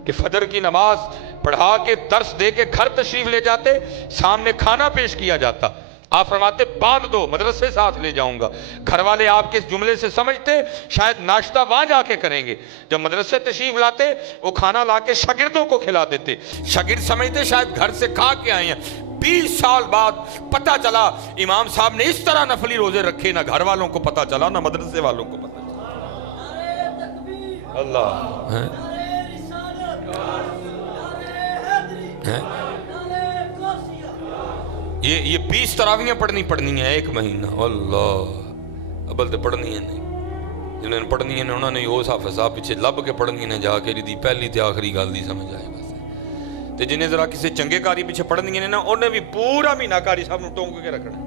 کہ فجر کی نماز پڑھا کے درس دے کے گھر تشریف لے جاتے سامنے کھانا پیش کیا جاتا آپ فرماتے باندھ دو مدرسے ساتھ لے جاؤں گا گھر والے آپ کے اس جملے سے سمجھتے شاید ناشتہ وہاں جا کے کریں گے جب مدرسے تشریف لاتے وہ کھانا لا کے شاگردوں کو کھلا دیتے شاگرد سمجھتے شاید گھر سے کھا کے آئے ہیں 20 سال بعد پتہ چلا امام صاحب نے اس طرح نفلی روزے رکھے نہ گھر والوں کو پتہ چلا نہ مدرسے والوں کو پتہ چلا اللہ یہ 20 تراویاں پڑھنی ہیں 1 مہینہ اللہ ابل تو پڑھنی ہے نہیں جنہوں نے پڑھنی ہے انہوں نے اس حافظ صاحب پیچھے لب کے پڑھنی ہے جا کے جی پہلی تے آخری گل دی سمجھ آئے بس تے جنہیں ذرا کسی چنگے کاری پیچھے پڑھنی ہے نا انہیں بھی پورا مہینہ کاری صاحب نے ٹونک کے رکھنا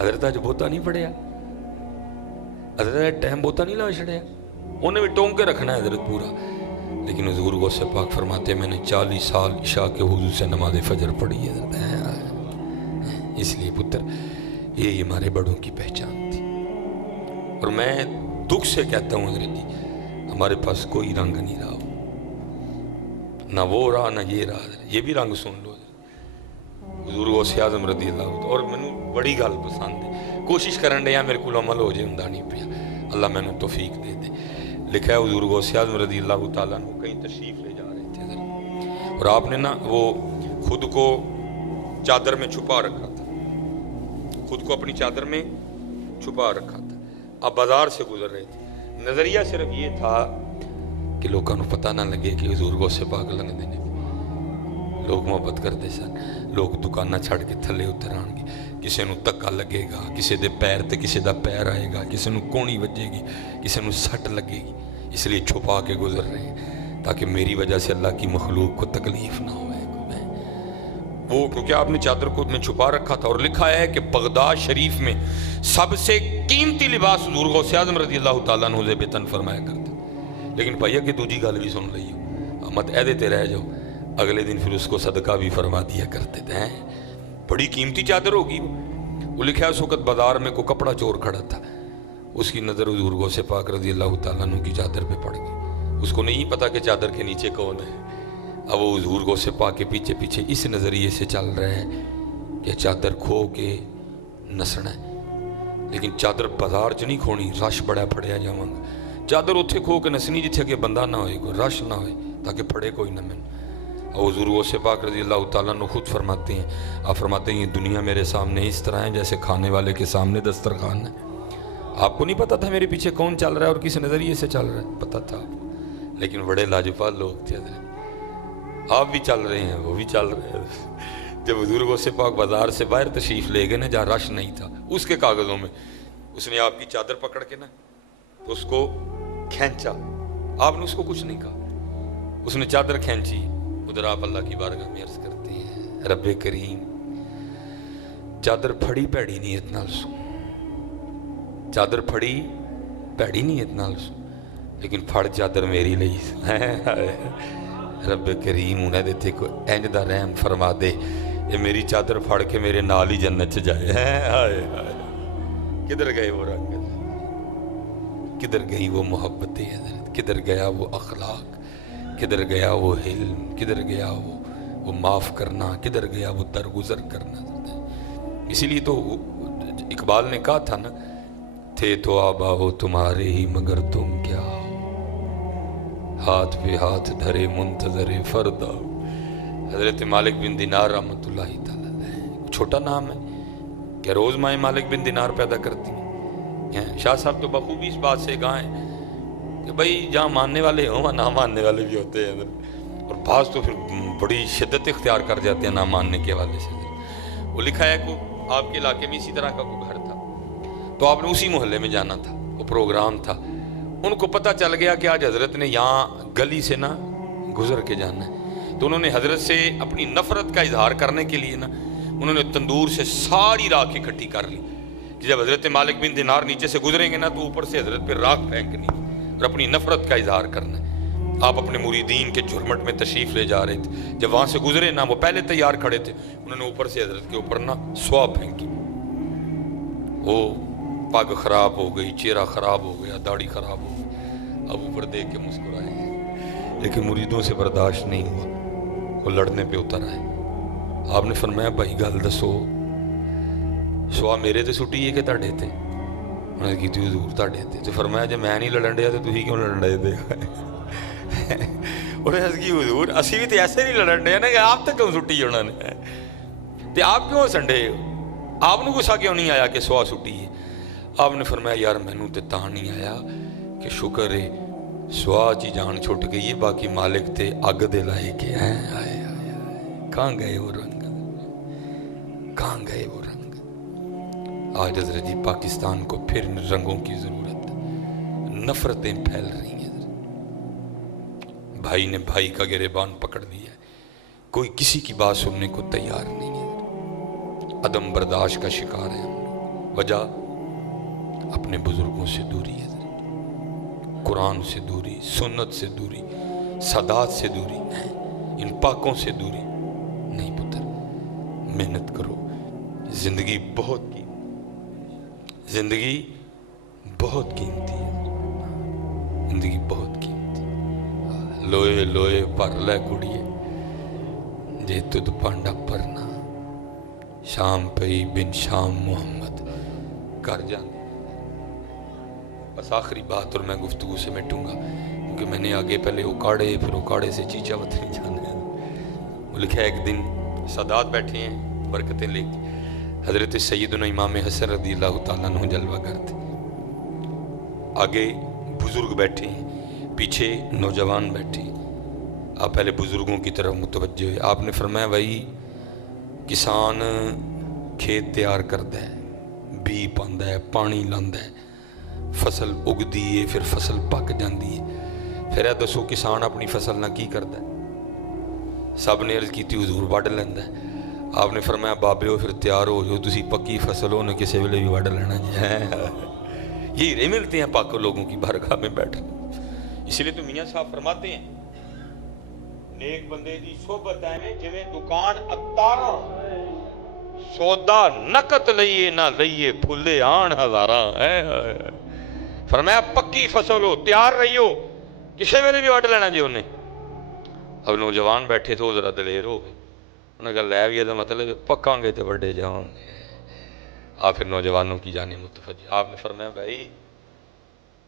حضرت اج بوتا نہیں پڑھیا حضرت ٹائم بوتا نہیں لا چھڑیا انہیں بھی ٹونک کے رکھنا ہے حضرت پورا لیکن حضور غوث پاک فرماتے میں نے 40 سال عشاء کے حضور سے نماز فجر پڑھی ہے اس لیے پتر یہ ہمارے بڑوں کی پہچان تھی اور میں دکھ سے کہتا ہوں حضرت جی ہمارے پاس کوئی رنگ نہیں رہا نہ وہ رہا نہ یہ رہا یہ بھی رنگ سن لو حضور غوث اعظم رضی اللہ عنہ اور میں بڑی گل پسند ہے کوشش کرن دیا میرے کو عمل ہو جائے ہوں نہیں پیا اللہ میں نے توفیق دے دے لکھا ہے حضور غوث اعظم رضی اللہ تعالیٰ عنہ کہیں تشریف لے جا رہے تھے حضرت اور آپ نے نا وہ خود کو چادر میں چھپا رکھا تھا خود کو اپنی چادر میں چھپا رکھا تھا آپ بازار سے گزر رہے تھے نظریہ صرف یہ تھا کہ لوگوں کو پتہ نہ لگے کہ حضور غوث پاک لنگ دینے لوگ محبت کرتے سن لوگ دکانہ چھڑ کے تھلے اتر آن گے کسی نو تکا لگے گا کسی دے پیر تے کسی دا پیر آئے گا کسی نو کونی بجے گی کسی نو سٹ لگے گی اس لیے چھپا کے گزر رہے ہیں تاکہ میری وجہ سے اللہ کی مخلوق کو تکلیف نہ ہوئے وہ کیونکہ آپ نے چادر کو میں چھپا رکھا تھا اور لکھا ہے کہ بغداد شریف میں سب سے قیمتی لباس حضور غوث اعظم رضی اللہ تعالیٰ عنہ بے تن فرمایا کرتے لیکن بھائیا کہ دوجی گل بھی سن رہی ہو مت عہدے تے رہ جاؤ اگلے دن پھر اس کو صدقہ بھی فرما دیا کرتے تھے بڑی قیمتی چادر ہوگی وہ لکھا ہے اس وقت بازار میں کوئی کپڑا چور کھڑا تھا اس کی نظر حضور غوث پاک رضی اللہ تعالیٰ عنہ کی چادر پہ پڑ گئی اس کو نہیں پتا کہ چادر کے نیچے کون ہے اب وہ حضور غوث پاک کے پیچھے پیچھے اس نظریے سے چل رہا ہے کہ چادر کھو کے نسنا ہے لیکن چادر بازار چ نہیں کھونی رش بڑا پھڑیا جاواں گا چادر اتنے کھو کے نسنی جتھے کہ بندہ نہ ہوئے کوئی رش نہ ہوئے تاکہ پھڑے کوئی نہ من اور حضور غوث پاک رضی اللہ تعالیٰ عنہ خود فرماتے ہیں آپ فرماتے ہیں یہ دنیا میرے سامنے اس طرح ہے جیسے کھانے والے کے سامنے دسترخوان ہے آپ کو نہیں پتا تھا میرے پیچھے کون چل رہا ہے اور کس نظریے سے چل رہا ہے پتا تھا آپ کو لیکن بڑے لاجواب لوگ تھے حضرت. آپ بھی چل رہے ہیں، وہ بھی چل رہے ہیں. جب حضور غوث پاک بازار سے باہر تشریف لے گئے نا، جہاں رش نہیں تھا، اس کے کاغذوں میں اس نے آپ کی چادر پکڑ کے نا تو اس کو کھینچا. آپ نے اس کو کچھ نہیں کہا، اس نے چادر کھینچی. ادھر آپ اللہ کی بارگاہ میں عرض کرتے ہیں، رب کریم چادر پھڑی پیڑی نیت نال سو، چادر پھڑی پیڑی نیت نال سو، لیکن پھڑ چادر میری لئی. رب کریم انہیں دیتے کو اینج دا رحم فرما دے، یہ میری چادر پھڑ کے میرے نال ہی جنت چ جائے. ہائے ہائے، کدھر گئے وہ رنگ، کدھر گئی وہ محبتیں حضرت، کدھر گیا وہ اخلاق، کدھر گیا وہ حلم، کدھر گیا وہ معاف کرنا، کدھر گیا وہ درگزر کرنا. اسی لیے تو اقبال نے کہا تھا نا، تھے تو آبا ہو تمہارے ہی مگر تم کیا ہو، ہاتھ پہ ہاتھ دھرے منتظر فردا. حضرت مالک بن دینار رحمۃ اللہ تعالی، چھوٹا نام ہے کہ روز مائیں مالک بن دینار پیدا کرتی ہیں. شاہ صاحب تو بخوبی اس بات سے گائیں کہ بھائی جہاں ماننے والے ہوں وہاں نہ ماننے والے بھی ہوتے ہیں، اور بعض تو پھر بڑی شدت اختیار کر جاتے ہیں نہ ماننے کے حوالے سے. وہ لکھا ہے کہ آپ کے علاقے میں اسی طرح کا کوئی گھر تھا، تو آپ نے اسی محلے میں جانا تھا، وہ پروگرام تھا. ان کو پتہ چل گیا کہ آج حضرت نے یہاں گلی سے نا گزر کے جانا ہے، تو انہوں نے حضرت سے اپنی نفرت کا اظہار کرنے کے لیے نا انہوں نے تندور سے ساری راکھ اکٹھی کر لی کہ جب حضرت مالک بن دینار نیچے سے گزریں گے نا تو اوپر سے حضرت پہ راکھ پھینکنی اور اپنی نفرت کا اظہار کرنا ہے. آپ اپنے مریدین کے جھرمٹ میں تشریف لے جا رہے تھے، جب وہاں سے گزرے نا وہ پہلے تیار کھڑے تھے، انہوں نے اوپر سے حضرت کے اوپر نا سواب پھینکی. وہ پگ خراب ہو گئی، چہرہ خراب ہو گیا، داڑھی خراب ہو گئی. اب اوپر دیکھ کے مسکرائے، لیکن مریدوں سے برداشت نہیں ہوا، وہ لڑنے پہ اتر آئے. آپ نے فرمایا بھائی گل دسو، سوا میرے تے سٹی ہے کہ تاڑے تے؟ انہوں نے کہتی حضور تاڑے تے. تو فرمایا جب میں نہیں لڑن ڈیا تو تھی کیوں لڑن ڈے تے؟ انہوں نے کی حضور اسی بھی تو ایسے نہیں لڑن ڈے نا کہ آپ تک کیوں سٹی انہوں نے، تے آپ کیوں سنڈے ہو؟ آپ نے غصہ کیوں نہیں آیا کہ سوا سٹی ہے؟ آپ نے فرمایا یار مینوں تے تاں نہیں آیا کہ شکر ہے سوا چی جان چھٹ گئی ہے، باقی مالک تے اگ دے لائے کے ہیں. آئے کہاں گئے وہ رنگ، کہاں گئے وہ رنگ. آج حضرت جی پاکستان کو پھر رنگوں کی ضرورت ہے، نفرتیں پھیل رہی ہیں. بھائی نے بھائی کا گریبان پکڑ لیا ہے، کوئی کسی کی بات سننے کو تیار نہیں ہے، عدم برداشت کا شکار ہے ہم لوگ. وجہ اپنے بزرگوں سے دوری ہے، قرآن سے دوری، سنت سے دوری، سادات سے دوری، ان پاکوں سے دوری. نہیں پتر، محنت کرو، زندگی بہت کی، زندگی بہت قیمتی ہے، زندگی بہت قیمتی. لوئے لوئے پر لے کڑیے جے تد پانڈا پرنا، شام پئی بن شام محمد کر جانے. بس آخری بات اور میں گفتگو سے مٹوں گا کیونکہ میں نے آگے پہلے اکاڑے پھر اکاڑے سے چیچا وطنی جانے. وہ لکھا ہے ایک دن سادات بیٹھے ہیں برکتیں لے کے، حضرت سیدنا امام حسن رضی اللہ تعالیٰ عنہ جلوہ کرتے، آگے بزرگ بیٹھے ہیں، پیچھے نوجوان بیٹھے ہیں. آپ پہلے بزرگوں کی طرف متوجہ ہوئے. آپ نے فرمایا بھائی کسان کھیت تیار کرتا ہے، بی پاندا ہے، پانی لاندا ہے، فصل اگدی ہے، پھر فصل پک جاندی ہے، پھر دسو کسان اپنی فصل نہ کی کرتا ہے؟ سب نے عرض کی تھی حضور وڈ لینا ہے. آپ نے فرمایا بابے ہو پھر تیار ہو جو، تسی پکی فصل ہو نہ کسی ویلے بھی وڈ لینا جی. یہ رے ملتے ہیں پاک لوگوں کی بارگاہ میں بیٹھ. اسی لیے تو میاں صاحب فرماتے ہیں نیک بندے دی صحبت ہے جویں دکان اتارا، سودا نقد لئیے نہ لئیے پھلے آن ہزاراں. فرمایا پکی فصل ہو، تیار رہی ہو، کسی ویلے بھی وڈ لینا جی انہیں. اب نوجوان بیٹھے تو ذرا دلیر ہو گئے، انہوں نے کہا لے بھی یہ مطلب پکاں گے تو بڑے جاؤں گے. آپ پھر نوجوانوں کی جانب متوجہ. آپ نے فرمایا بھائی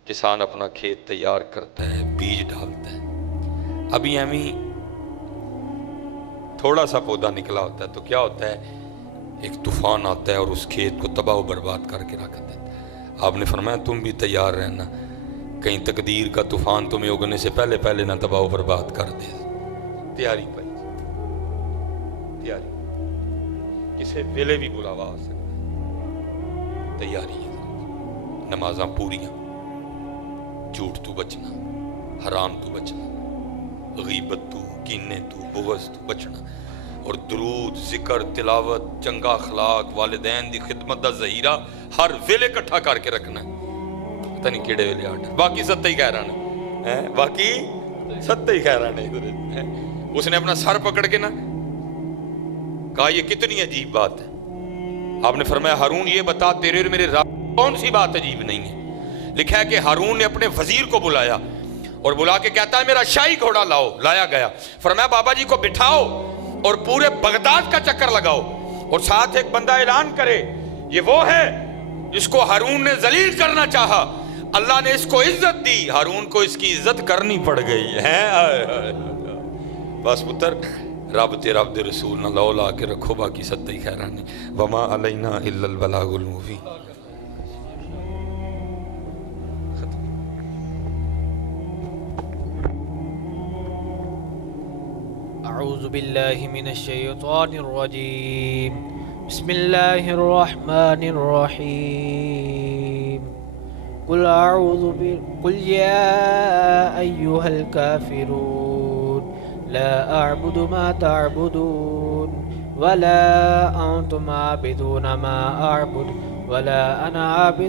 کسان اپنا کھیت تیار کرتا ہے، بیج ڈالتا ہے، ابھی ایویں تھوڑا سا پودا نکلا ہوتا ہے تو کیا ہوتا ہے، ایک طوفان آتا ہے اور اس کھیت کو تباہ و برباد کر کے رکھ دیتا ہے. آپ نے فرمایا تم بھی تیار رہنا، کہیں تقدیر کا طوفان تمہیں اگنے سے پہلے پہلے نہ تباہ و برباد کر دے. تیاری پائی، تیاری، کسے ویلے بھی بلاوا آ سکتا. تیاری ہے. نمازاں پوریاں، جھوٹ تو بچنا، حرام تو بچنا، غیبت تو، کینے تو، بغض تو بچنا، اور درود، ذکر، تلاوت، چنگا اخلاق، والدین دی خدمت دا ذخیرہ ہر ویلے اکٹھا کر کے رکھنا ہے. پتہ نہیں کیڑے ویلے آٹا، باقی ستہ ہی کہہ رہا ہے، باقی ستہ ہی کہہ رہا ہے. اس نے اپنا سر پکڑ کے نا کہا یہ کتنی عجیب بات ہے. آپ نے فرمایا ہارون یہ بتا تیرے اور میرے رب کون سی بات عجیب نہیں ہے. لکھا ہے کہ ہارون نے اپنے وزیر کو بلایا اور بلا کے کہتا ہے میرا شاہی گھوڑا لاؤ. لایا گیا. فرمایا بابا جی کو بٹھاؤ اور پورے بغداد کا چکر لگاؤ اور ساتھ ایک بندہ اعلان کرے یہ وہ ہے جس کو ہارون نے ذلیل کرنا چاہا، اللہ نے اس کو عزت دی، ہارون کو اس کی عزت کرنی پڑ گئی ہے. بس پتر رب تے رب دے رسول نہ لو لا کے رکھو، باقی ستہ ہی خیران نے. وما علینا الا البلاغ المبین. اعوذ باللہ من الشیطان الرجیم. بسم اللہ الرحمن الرحیم. قل یا ایہا الکافرون لا اعبد ما تعبدون ولا انتم عابدون ما اعبد ولا انا عابد